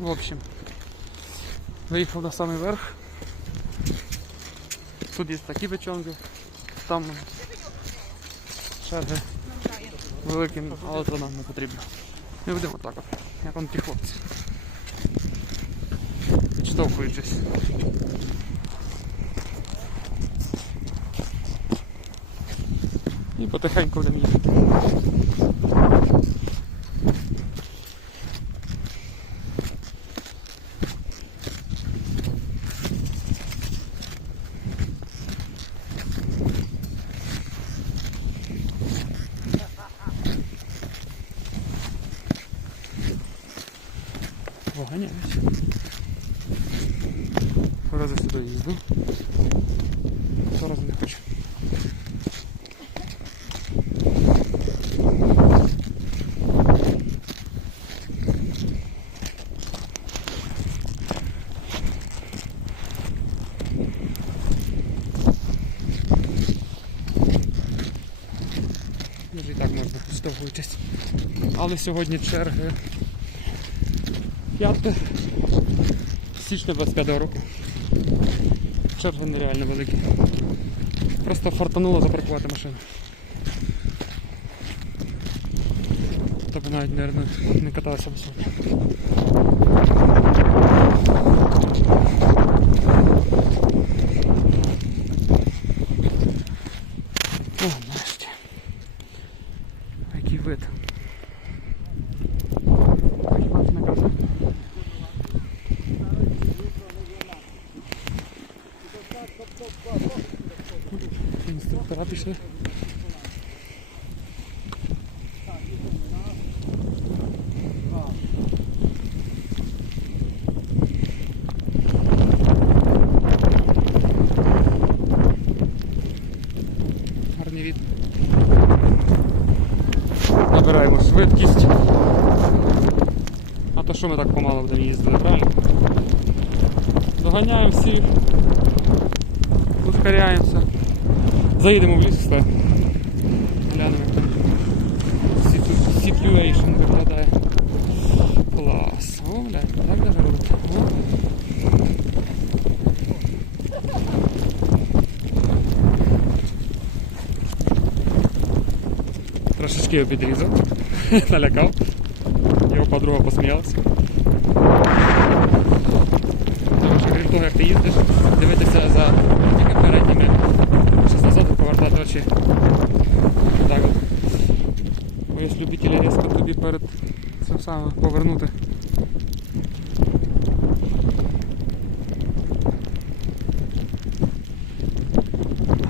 В общем, виїхав на самий верх. Тут є такі печонки, там черги великі, але це нам не потрібно. Ми будемо так от, як он ті хлопці. Відштовхуючись. І потихеньку будемо їхати. Поганяюсь. Рази сюди їздив. Зараз не хочу. Може і так можна штовхуючись. Але сьогодні черги 5 січня 25 року. Черги нереально великі. Просто фартануло запаркувати машину. Тобто навіть, мабуть, не каталася б сьогодні. Пішли. Гарний від. Набираємо швидкість. А то що ми так помало будемо їздити, правильно? Доганяємо всіх. Ускоряємося. Заїдемо в ліс все. Глянемо, як там ситу- situation виглядає. Клас. О, блядь, так даже робить. О. Трошечки його підрізав, налякав. Його подруга посміялася. Тому крім того, як ти їздиш, дивитися за тільки передніми, щось назад повертати очі. Так от. Є любителі різко тобі перед цим самим повернути.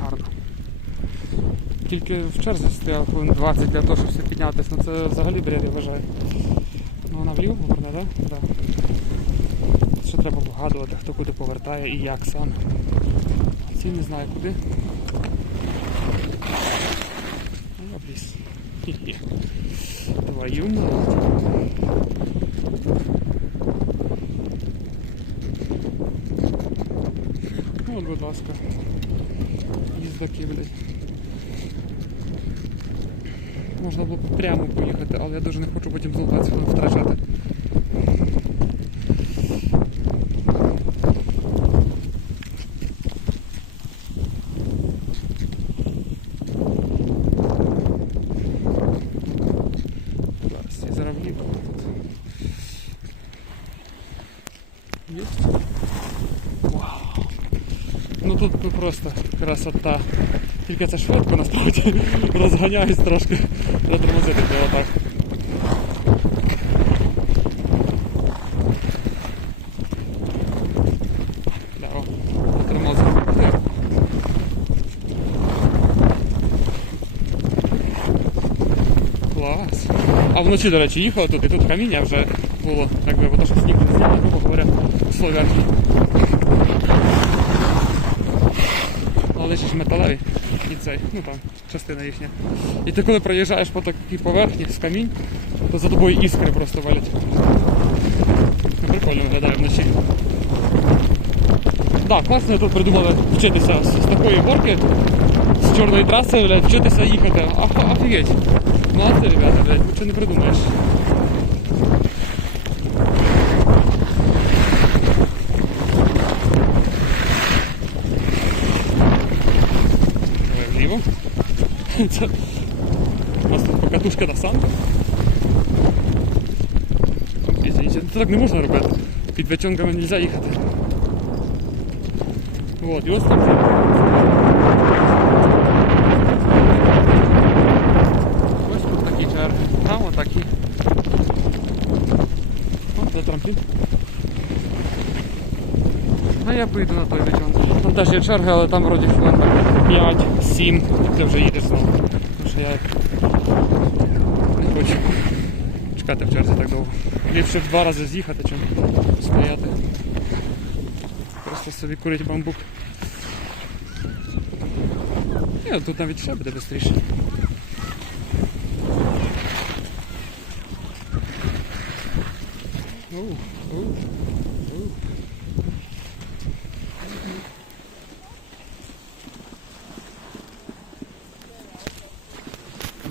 Гарно. Тільки в черзі стояв хвилин 20 для того, щоб все піднятися. Ну це взагалі бред, я вважаю. Ну вона вліво поверне, так? Да? Да. Треба вгадувати, хто куди повертає і як саме. Ці не знаю куди. Ну, ліс. Твою мать. Ну, от, будь ласка. Їздаки, блядь. Можна було прямо поїхати, але я дуже не хочу потім знову 20 хвилин втрачати. Тут. Есть? Вау. Ну тут ну, просто красота. Тільки це швидко насправді розганяюсь трошки. Затормозити треба так. Клас. А вночі, до речі, їхав тут, і тут каміння вже було, якби, бо то, що сніг не зняли, грубо говоря, слой верхній. Але ж металеві і цей, ну там, частина їхня. І ти коли проїжджаєш по такій поверхні з камінь, то за тобою іскри просто валять. Ну, прикольно виглядає вночі. Так, класно тут придумали вчитися з, такої горки, з чорної траси, вчитися їхати. Офігеть. Молодцы, ребята, блядь, ничего не придумаешь. Давай влево. У нас тут покатушка на санках. Це так не можна робити. Під вечонками нельзя можна їхати. Вот, і ось там. Я поїду на той вечонок. Там теж є черги, але там вроді хвилин 5-7, ти вже їдеш знову. Тому що я не хочу чекати в черзі так довго. Ліпше в два рази з'їхати, чим стояти. Просто собі курить бамбук. Ні, тут навіть ще буде швидше. Оу, оу.